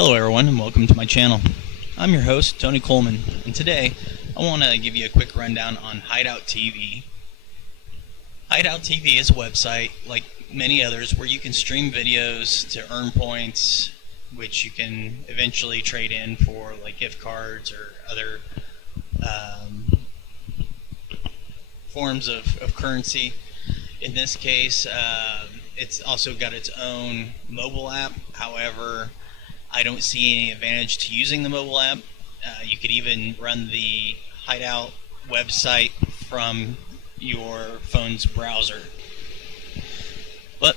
Hello everyone and welcome to my channel. I'm your host, Tony Coleman, and today I want to give you a quick rundown on Hideout TV. Hideout TV is a website, like many others, where you can stream videos to earn points, which you can eventually trade in for like gift cards or other forms of currency. In this case, it's also got its own mobile app. However, I don't see any advantage to using the mobile app. You could even run the Hideout website from your phone's browser. But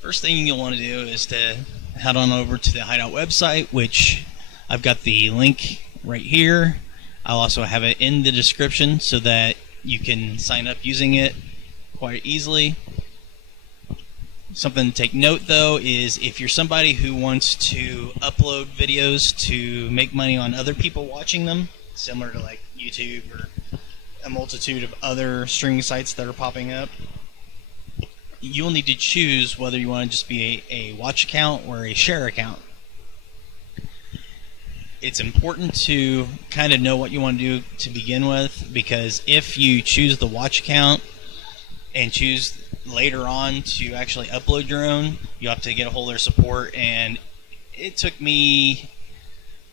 first thing you'll want to do is to head on over to the Hideout website, which I've got the link right here. I'll also have it in the description so that you can sign up using it quite easily. Something to take note though is if you're somebody who wants to upload videos to make money on other people watching them, similar to like YouTube or a multitude of other streaming sites that are popping up, you'll need to choose whether you want to just be a watch account or a share account. It's important to kind of know what you want to do to begin with, because if you choose the watch account and choose later on to actually upload your own, you have to get a hold of their support, and it took me,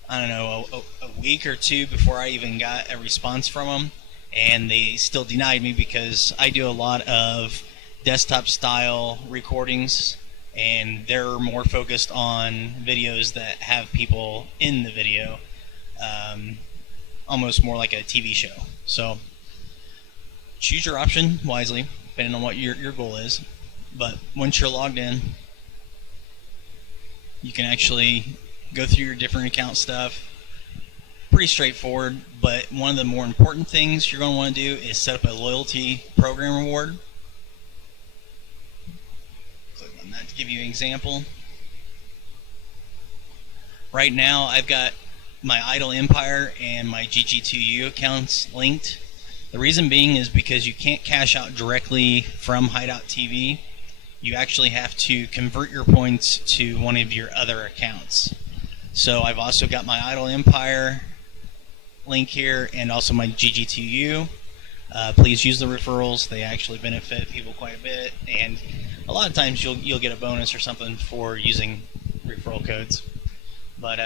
I don't know, a week or two before I even got a response from them, and they still denied me because I do a lot of desktop style recordings, and they're more focused on videos that have people in the video, almost more like a TV show. So choose your option wisely, depending on what your goal is. But once you're logged in, you can actually go through your different account stuff. Pretty straightforward, but one of the more important things you're going to want to do is set up a loyalty program reward. Click on that to give you an example. Right now I've got my Idle Empire and my GG2U accounts linked. The reason being is because you can't cash out directly from Hideout TV. You actually have to convert your points to one of your other accounts. So I've also got my Idle Empire link here and also my GG2U. Please use the referrals. They actually benefit people quite a bit, and a lot of times you'll get a bonus or something for using referral codes. But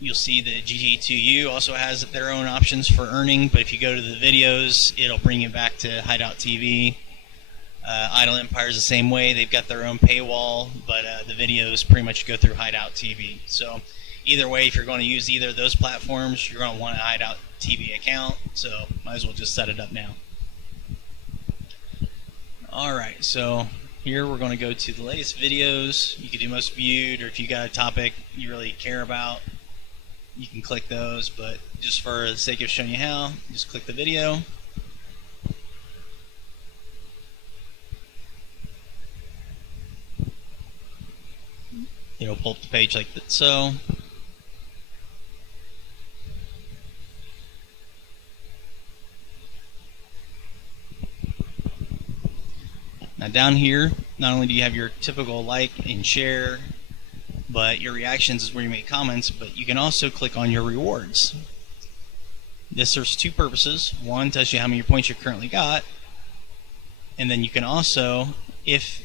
you'll see the GG2U also has their own options for earning, but if you go to the videos, it'll bring you back to Hideout TV. Idle Empire is the same way. They've got their own paywall, but the videos pretty much go through Hideout TV. So either way, if you're going to use either of those platforms, you're going to want a Hideout TV account, so might as well just set it up now. Alright, so here we're going to go to the latest videos. You can do most viewed, or if you got a topic you really care about, you can click those, but just for the sake of showing you how, just click the video. It'll pull up the page like that, so. Now down here, not only do you have your typical like and share, but your reactions is where you make comments, but you can also click on your rewards. This serves two purposes. One, tells you how many points you currently got, and then you can also, if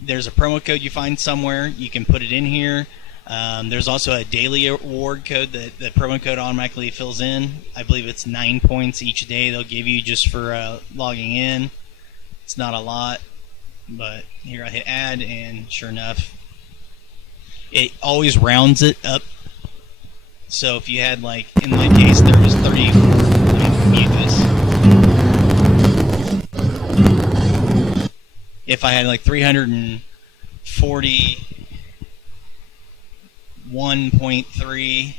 there's a promo code you find somewhere, you can put it in here. There's also a daily award code that the promo code automatically fills in. I believe it's 9 points each day they'll give you just for logging in. It's not a lot, but here I hit add, and sure enough, it always rounds it up. So if you had, like, in my case, there was 30, let me mute this. If I had like 341.3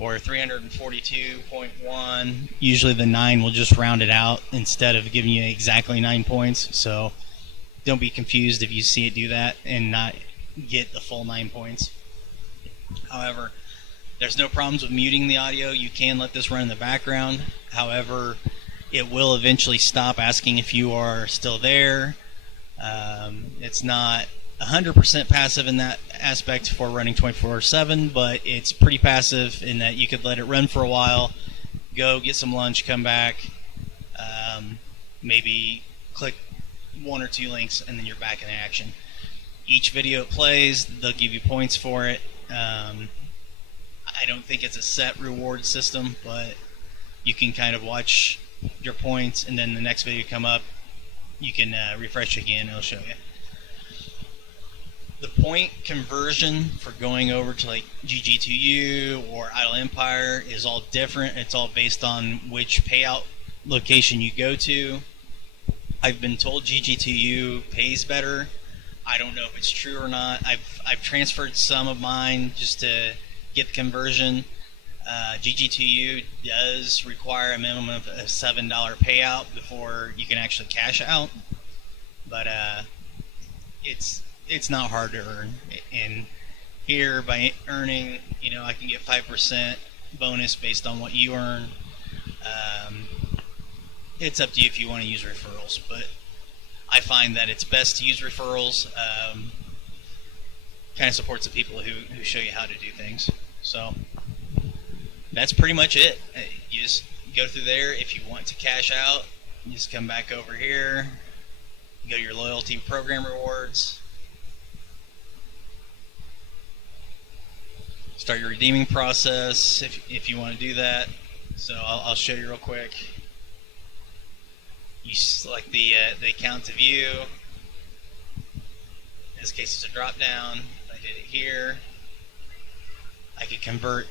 or 342.1, usually the 9 will just round it out instead of giving you exactly 9 points. So don't be confused if you see it do that and not get the full 9 points. However, there's no problems with muting the audio. You can let this run in the background. However, it will eventually stop asking if you are still there. It's not 100% passive in that aspect for running 24/7, but it's pretty passive in that you could let it run for a while, go get some lunch, come back, maybe click one or two links, and then you're back in action. Each video it plays, they'll give you points for it. I don't think it's a set reward system, but you can kind of watch your points, and then the next video come up, you can refresh again, it'll show you. The point conversion for going over to like GG2U or Idle Empire is all different. It's all based on which payout location you go to. I've been told GG2U pays better. I don't know if it's true or not. I've transferred some of mine just to get the conversion. GG2U does require a minimum of a $7 payout before you can actually cash out, but it's not hard to earn. And here, by earning, I can get 5% bonus based on what you earn. It's up to you if you want to use referrals, but I find that it's best to use referrals. Kind of supports the people who show you how to do things. So that's pretty much it. You just go through there. If you want to cash out, you just come back over here, go to your loyalty program rewards, start your redeeming process if you want to do that. So I'll show you real quick. You select the account to view. In this case, it's a drop down. I did it here. I could convert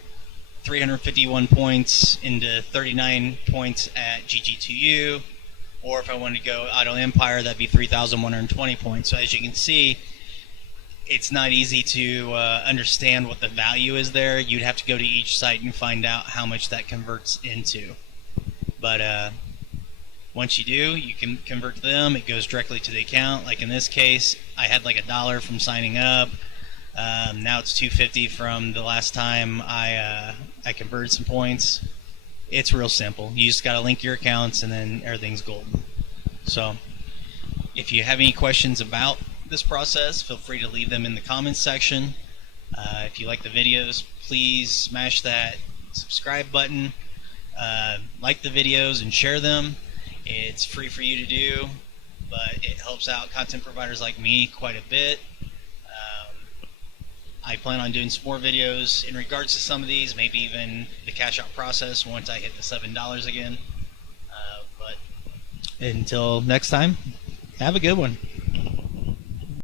351 points into 39 points at GG2U, or if I wanted to go Idle Empire, that'd be 3,120 points. So as you can see, it's not easy to understand what the value is there. You'd have to go to each site and find out how much that converts into. But once you do, you can convert to them. It goes directly to the account. Like in this case, I had like $1 from signing up. Now it's $2.50 from the last time I converted some points. It's real simple. You just got to link your accounts, and then everything's golden. So if you have any questions about this process, feel free to leave them in the comments section. If you like the videos, please smash that subscribe button, like the videos, and share them. It's free for you to do, but it helps out content providers like me quite a bit. I plan on doing some more videos in regards to some of these, maybe even the cash out process once I hit the $7 again. But until next time, have a good one.